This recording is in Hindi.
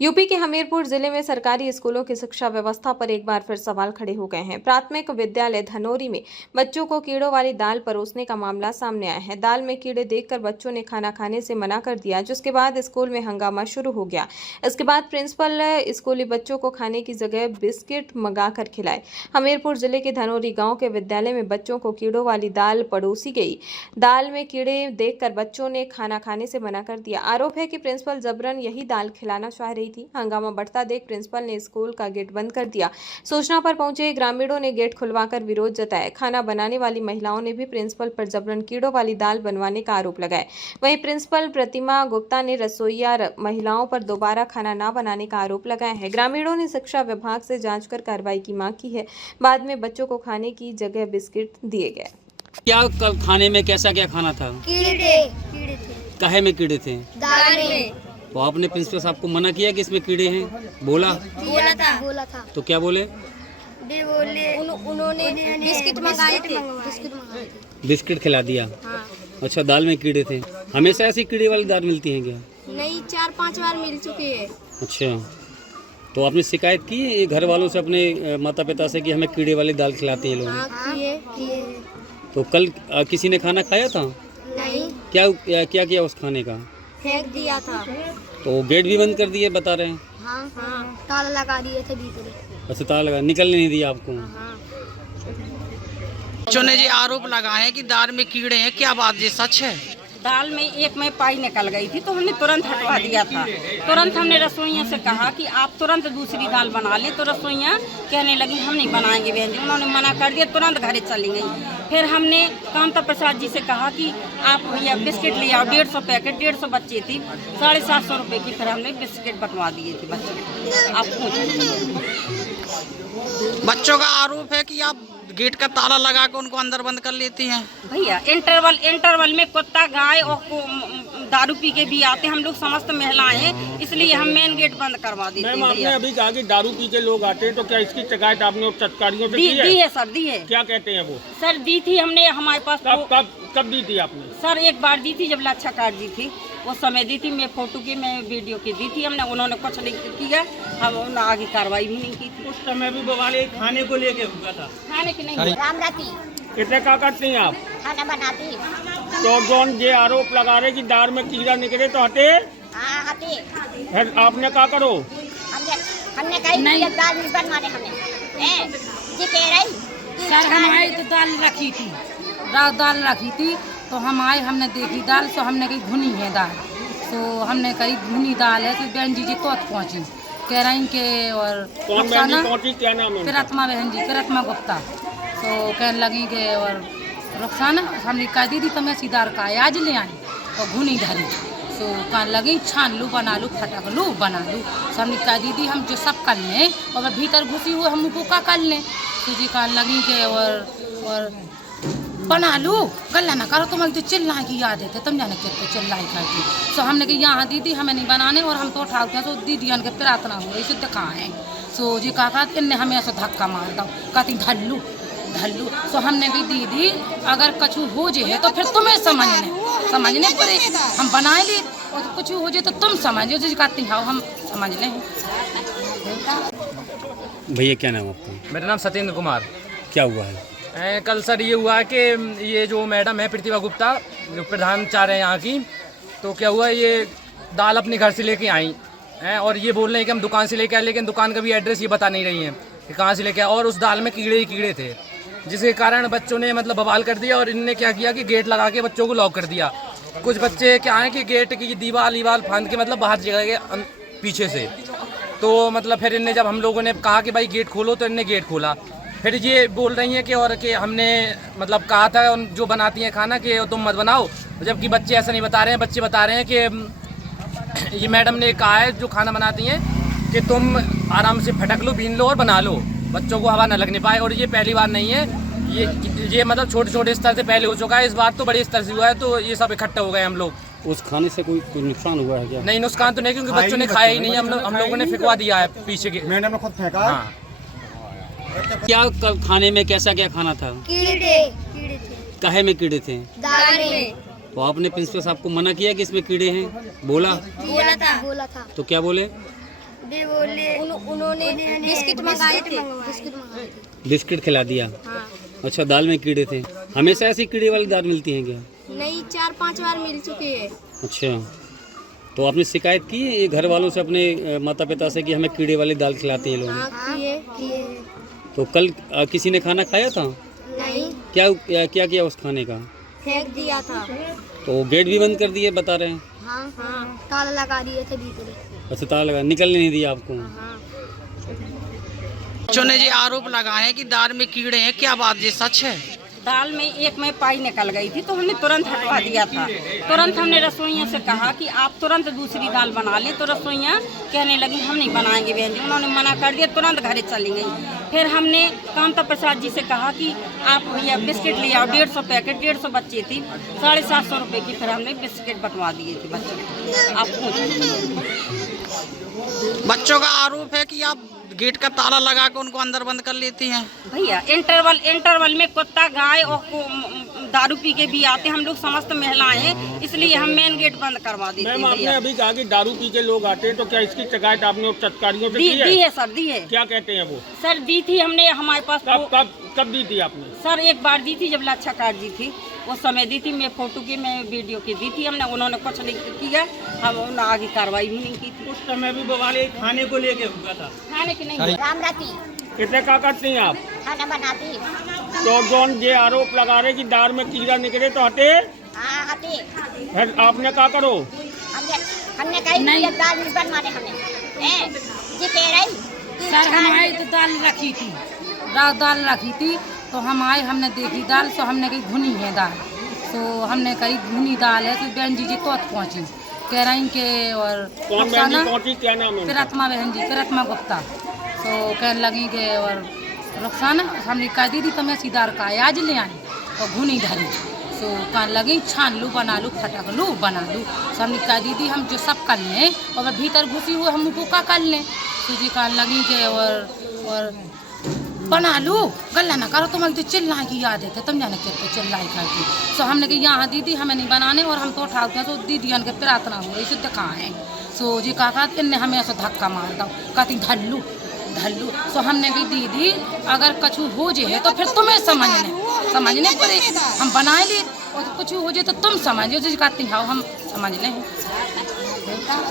यूपी के हमीरपुर जिले में सरकारी स्कूलों की शिक्षा व्यवस्था पर एक बार फिर सवाल खड़े हो गए हैं। प्राथमिक विद्यालय धनौरी में बच्चों को कीड़ों वाली दाल परोसने का मामला सामने आया है। दाल में कीड़े देखकर बच्चों ने खाना खाने से मना कर दिया, जिसके बाद स्कूल में हंगामा शुरू हो गया। इसके बाद प्रिंसिपल स्कूली बच्चों को खाने की जगह बिस्किट मंगाकर खिलाए। हमीरपुर जिले के धनौरी गाँव के विद्यालय में बच्चों को कीड़ों वाली दाल परोसी गई। दाल में कीड़े देखकर बच्चों ने खाना खाने से मना कर दिया। आरोप है कि प्रिंसिपल जबरन यही दाल खिलाना चाह रही थी। हंगामा बढ़ता देख प्रिंसिपल ने स्कूल का गेट बंद कर दिया। सूचना पर पहुंचे ग्रामीणों ने गेट खुलवाकर विरोध जताया। खाना बनाने वाली महिलाओं ने भी प्रिंसिपल पर जबरन कीड़ों वाली दाल बनवाने का आरोप लगाया। वहीं प्रिंसिपल प्रतिमा गुप्ता ने रसोइया महिलाओं पर दोबारा खाना न बनाने का आरोप लगाया है। ग्रामीणों ने शिक्षा विभाग से जांच कर कार्रवाई की मांग की है। बाद में बच्चों को खाने की जगह बिस्किट दिए गए। क्या कल खाने में कैसा क्या खाना था? कीड़े थे। काहे में कीड़े थे? दाल में। तो आपने प्रिंसिपल साहब को मना किया कि इसमें कीड़े हैं? बोला था। तो क्या बोले? उन्होंने बिस्किट मंगाए थे। बिस्किट खिला दिया। हाँ। अच्छा, दाल में कीड़े थे। हमेशा ऐसी कीड़े वाली दाल मिलती है क्या? नहीं, 4-5 बार मिल चुकी है। अच्छा, तो आपने शिकायत की है घर वालों से, अपने माता पिता से कि हमें कीड़े वाली दाल खिलाते हैं लोग? हाँ, किए। तो कल किसी ने खाना खाया था? नहीं, क्या किया उस खाने का? फेंक दिया था। तो गेट भी बंद कर दिए बता रहे हैं? हाँ, ताला लगा दिए थे भीतर। अच्छा, ताला लगा, निकलने नहीं दिया आपको? हाँ। बच्चों ने जी आरोप लगाए कि दाल में कीड़े हैं, क्या बात जी सच है? दाल में एक में पाई निकल गई थी तो हमने तुरंत हटवा दिया था। तुरंत हमने रसोइया से कहा कि आप तुरंत दूसरी दाल बना लें, तो रसोइया कहने लगी हम नहीं बनाएंगे बहन जी। उन्होंने मना कर दिया, तुरंत घर चली गई। फिर हमने कामता प्रसाद जी से कहा कि आप भैया बिस्किट ले आओ, 150 पैकेट, 150 बच्चे थी, 750 रुपये की। फिर हमने बिस्किट बंटवा दिए थे बच्चों को। आप पूछ, बच्चों का आरोप है कि आप गेट का ताला लगा कर उनको अंदर बंद कर लेती हैं। भैया इंटरवल में कुत्ता गाय और दारू पी के भी आते, हम लोग समस्त महिलाएं हैं, इसलिए हम मेन गेट बंद करवा देते हैं। आपने अभी कहा कि दारू पी के लोग आते हैं, तो क्या इसकी शिकायत आपने सरकारियों से दी है सर, दी है। क्या कहते हैं वो? सर दी थी हमने, हमारे पास कब दी थी आपने? सर एक बार दी थी जब लच्छा काट दी थी, वो समय दी थी। मैं फोटो की, मैं वीडियो की दी थी हमने। उन्होंने कुछ नहीं किया, हम आगे कार्रवाई भी नहीं की थी। उस समय भी बवाल खाने को लेके हुआ था। खाने की नहीं। राम राती इतने क्या करती हैं आप? खाना बनाती। तो जोन ये आरोप लगा रहे कि दाल में कीड़ा निकले तो हटे। हाँ, आती। फिर आपने क्या करो? हमने कही नहीं, दाल नहीं बनवाने हमें। जी कह रही सर हमारी तो दाल रखी थी, दाल रखी थी तो हम आए, हमने देखी दाल, तो हमने कही भुनी है दाल, तो हमने कही भुनी दाल है। तो बहन जी तो पहुँची, कह रही के और कौन बहन जी पहुंची? क्या नाम है? प्रतिमा बहन जी, प्रतिमा गुप्ता। तो कहने लगी के और रुखसाना, हमने कह दी थी तो मैं सीधा का आज ले आई और भुनी धरी। तो कहने लगी छान लूँ, बना लूँ, फटक लूँ, बना लूँ। तो हमने कह दी थी हम जो सब कर लें, और भीतर घुसी हुई हम उनको क्या कर लें। तो जी कहने लगी के और बना लूँ, गल्ला ना करो, तुम्हें तो चिल्लाए की याद है, तुम जाने कितने चिल्लाई करती। तो हमने कहा यहाँ दीदी हमें नहीं बनाने, और हम तो उठा उठे तो दीदी के प्रार्थना हो रही, सिद्ध कहाँ है। सो जी कहा इनने हमें ऐसा धक्का मार दो, कहती धल्लू। तो हमने कही दीदी अगर कछु हो जाए तो फिर तुम्हें समझने पड़े, हम बनाए ली, और कुछ हो जाए तो तुम समझो। जी कहती हाँ हम समझ लें। भैया क्या नाम आपका? मेरा नाम सत्येंद्र कुमार। क्या हुआ है? कल सर ये हुआ कि ये जो मैडम है प्रतिमा गुप्ता, जो प्रधान चाह रहे हैं यहाँ की, तो क्या हुआ, ये दाल अपने घर से लेके आई हैं और ये बोल रहे हैं कि हम दुकान से लेके आए, लेकिन दुकान का भी एड्रेस ये बता नहीं रही हैं कि कहाँ से लेके आए, और उस दाल में कीड़े ही कीड़े थे, जिसके कारण बच्चों ने मतलब बवाल कर दिया। और इनने क्या किया कि गेट लगा के बच्चों को लॉक कर दिया। कुछ बच्चे क्या है कि गेट की दीवार फांद के मतलब बाहर जगह गए पीछे से। तो मतलब फिर इनने, जब हम लोगों ने कहा कि भाई गेट खोलो, तो इनने गेट खोला। फिर ये बोल रही हैं कि हमने मतलब कहा था जो बनाती हैं खाना कि तुम मत बनाओ, जबकि बच्चे ऐसा नहीं बता रहे हैं। बच्चे बता रहे हैं कि ये मैडम ने कहा है जो खाना बनाती हैं कि तुम आराम से फटक लो, बीन लो और बना लो, बच्चों को हवा न लगने पाए। और ये पहली बार नहीं है, ये मतलब छोटे स्तर से पहले हो चुका है, इस बार तो बड़े स्तर से हुआ है। तो ये सब इकट्ठे हो गए हम लोग। उस खाने से कोई नुकसान हुआ है क्या? नहीं, नुकसान तो नहीं, क्योंकि बच्चों ने खाया ही नहीं, हम लोगों ने फिकवा दिया है पीछे के। मैंने खुद फेंका। हाँ। क्या कल खाने में कैसा क्या खाना था? कीड़े थे। काहे में कीड़े थे? दाल में। तो आपने प्रिंसिपल साहब को मना किया कि इसमें कीड़े हैं? बोला बोला था। तो क्या बोले? उन्होंने बिस्किट मंगाए थे। बिस्किट खिला दिया। हाँ। अच्छा, दाल में कीड़े थे। हमेशा ऐसी कीड़े वाली दाल मिलती है क्या? नहीं, 4-5 बार मिल चुकी है। अच्छा, तो आपने शिकायत की ये घर वालों से अपने माता पिता से कि हमें कीड़े वाली दाल खिलाते हैं लोग? हाँ, किए। तो कल किसी ने खाना खाया था? नहीं, क्या किया उस खाने का? फेंक दिया था। तो गेट भी बंद कर दिए बता रहे हैं? हाँ, ताला लगा दिए थे भीतर। अच्छा, ताला लगा, निकलने नहीं दिया आपको? हाँ। बच्चों ने जी आरोप लगाए हैं कि दाल में कीड़े हैं, क्या बात जी सच है? दाल में एक में पाई निकल गई थी तो हमने तुरंत हटवा दिया था। तुरंत हमने रसोइया से कहा कि आप तुरंत दूसरी दाल बना लें, तो रसोइया कहने लगी हम नहीं बनाएंगे बहन जी। उन्होंने मना कर दिया, तुरंत घरे चली गई। फिर हमने कांता प्रसाद जी से कहा कि आप भैया बिस्किट ले आओ, 150 पैकेट, 150 बच्चे थी, 750 रुपये की। फिर हमने बिस्किट बंटवा दिए थे बच्चों को। आप बच्चों का आरोप है कि आप गेट का ताला लगा के उनको अंदर बंद कर लेती हैं। भैया इंटरवल में कुत्ता, गाय और दारू पी के भी आते, हम लोग समस्त महिलाएं हैं, इसलिए हम मेन गेट बंद करवा देते हैं। मैम, आपने अभी कहा कि दारू पी के लोग आते हैं, तो क्या इसकी शिकायत आपने उच्च अधिकारियों से दी है सर, दी है। क्या कहते हैं वो? सर दी थी हमने, हमारे पास कब दी थी आपने? सर एक बार दी थी जब लच्छा कार्ड जी थी, उस समय दी थी। मैं फोटो की, मैं वीडियो की दी थी हमने। उन्होंने कुछ नहीं किया, हम आगे कार्रवाई भी नहीं की थी। उस समय भी बवाल खाने को लेके हुआ था। खाने की नहीं। राम राती कितने का करती हैं आप? खाना बनाती। तो जोन ये आरोप लगा रहे कि दाल में कीड़ा निकले तो हटे। हाँ, हटे। फिर आपने क्या करो? हमने कही नहीं, दाल नहीं बनवाने हमें। जी कह रही सर हम आए तो दाल रखी थी, दाल रखी थी तो हम आए, हमने देखी दाल, तो हमने कही भुनी है दाल, तो हमने कही भुनी दाल है। तो बहन जी तो पहुँची, कह रही के और कौन बहन जी पहुंची, क्या नाम है? तिरत्मा बहन जी, तिरत्मा गुप्ता। तो कहने लगी कि और रुखसाना, हमने कह दी थी तो मैं सीधा का आज ले आई और घुनी धरी। तो कहने लगी छान लूँ, बना लूँ, फटक लूँ, बना लूँ। तो हमने कह दी थी हम जो सब कर लें, और वह भीतर घुसी हुई हम उनको क्या कर लें। तो जी कहने लगी कि और बना लूँ, गल्ला ना करो, तुम्हारी तो चिल्लाए की याद है, तुम जाने कितने चिल्लाई करती। तो हमने कहा यहाँ दीदी हमें नहीं बनाने, और हम तो उठाते हैं। तो दीदी के प्रार्थना हो रही, शुद्ध कहाँ है। सो जी कहा इनने हमें ऐसा धक्का मार दो, कहती धल्लू। सो हमने कही दीदी अगर कछु हो जाए तो फिर तुम्हें समझने पड़े, हम बना लिए, और कुछ हो जाए तो तुम समझो। जी कहती हाँ हम समझ लें।